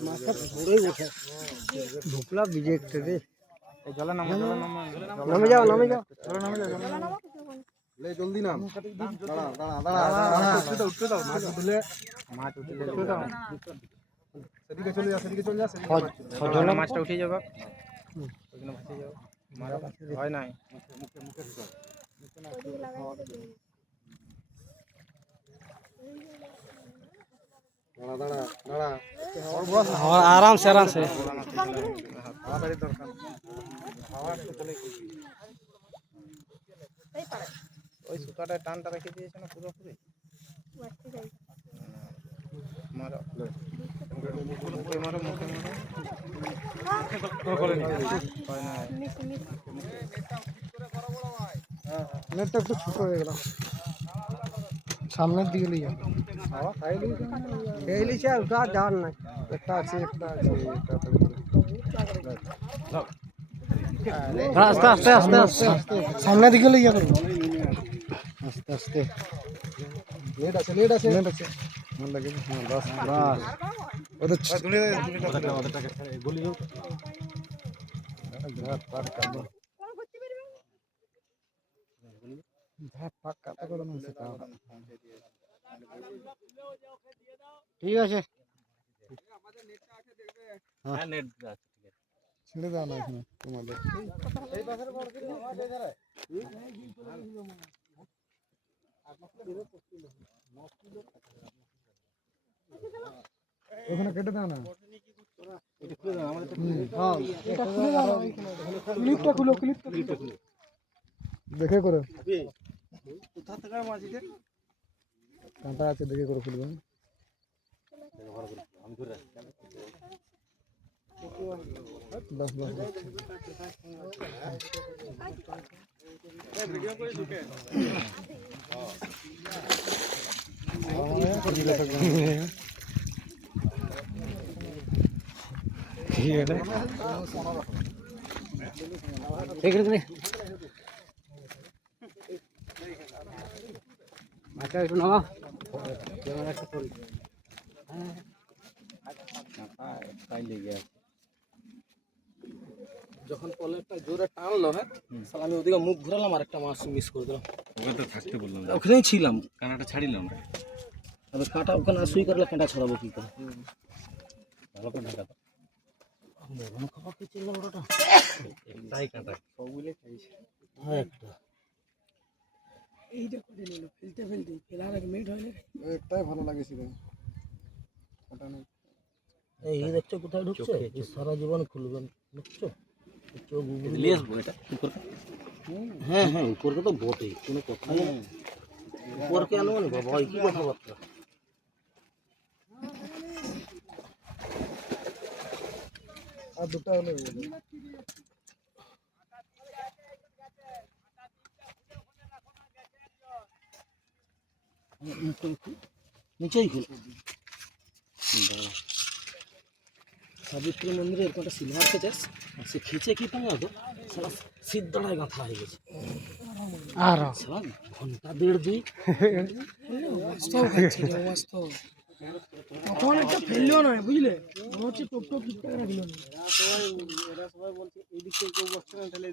মাছটা পুরোই ওঠে ঢুকলা বিজেক্ট রে নামে যাও জলদি নাম দাঁড়া উঠতে দাও মাছ উঠতে দাও সেদিকে চলে যা মাছটা উঠে যাবে হয় নাই দাঁড়া आराम से ওই সুতাটা টানটা রেখে দিয়েছে না পুরোপুরি মারো মুখে মারো হয় না নেটটা একটু ছোট হয়ে গেল সামনের দিকে নিয়ে খেয়েলিছে ওটা যাওয়ার নাই একটা আছে আস্তে সামনের দিকে নিয়ে যাবে আস্তে লেট আছে মন লাগে হ্যাঁ বাস ওদের ওদেরটাকে গুলি হোক পার কাটবো ঠিক আছে ছেড়ে দাও না এখানে তোমাদের ওখানে কেটে দাও না ক্লিপটা খুলো দেখে করো কাঁটা আছে দেখে করে খুলবেন বাস আচ্ছা একটু নামা যখন পলেরটা জোরে টানলো হ্যাঁ আমি ওদিকে মুখ ঘুরালাম আর একটা মাছ মিস করে দিলাম ওখানে তো থাকতে বললাম ওখানেই ছিলাম কানাটা ছাড়িলাম না তবে কাঁটা ওখানে আসুই করলে কাঁটা ছড়াবো কি করে ভালো করে ঢাকা দাও মরণ খাবার কি চিনলাম ওটা তাই কাঁটা সবগুলো খাইছে হ্যাঁ একটা এইটা করে নিল ফেলতে ফেলার আগে মিনিট হয়নি একটাই ভালো লাগেছিল ওটা নেই এই দেখছো কোথায় ঢুকছে সারা জীবন খুলবে দেখছো চোখ বুঝলি আসবো এটা হ্যাঁ উপরকে তো বটেই কোনো কথা নেই উপরকে আনো না বাবা কি কথাবার্তা আর দুটো হলে নিচেই খুল সাবিত্রী মন্দিরে এরকম একটা সিলভার কেচেস সে খিচে কি পাঙা তো সারা সিদ্ধড়ায় গাঁথা হয়ে গেছে আর সারা ঘন্টা দেড় দুই তখন একটা ফেললেও নয় বুঝলে মনে হচ্ছে টোপ রাখলো না এরা সবাই বলছে এই দিক থেকে কেউ বসছে না তাহলে